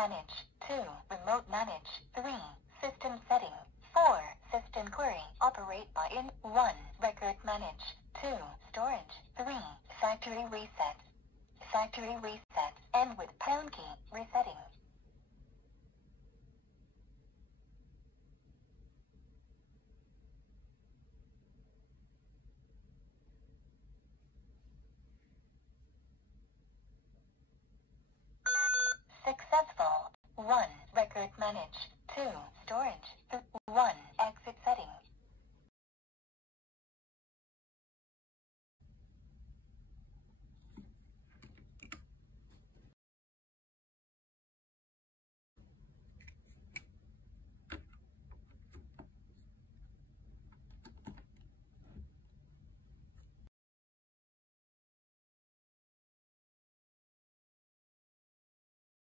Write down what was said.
manage. 2. Remote manage. 3. System setting. 4. System query. Operate by in. 1. Record manage. 2. Storage. 3. Factory reset. Factory reset. End with pound key. Resetting.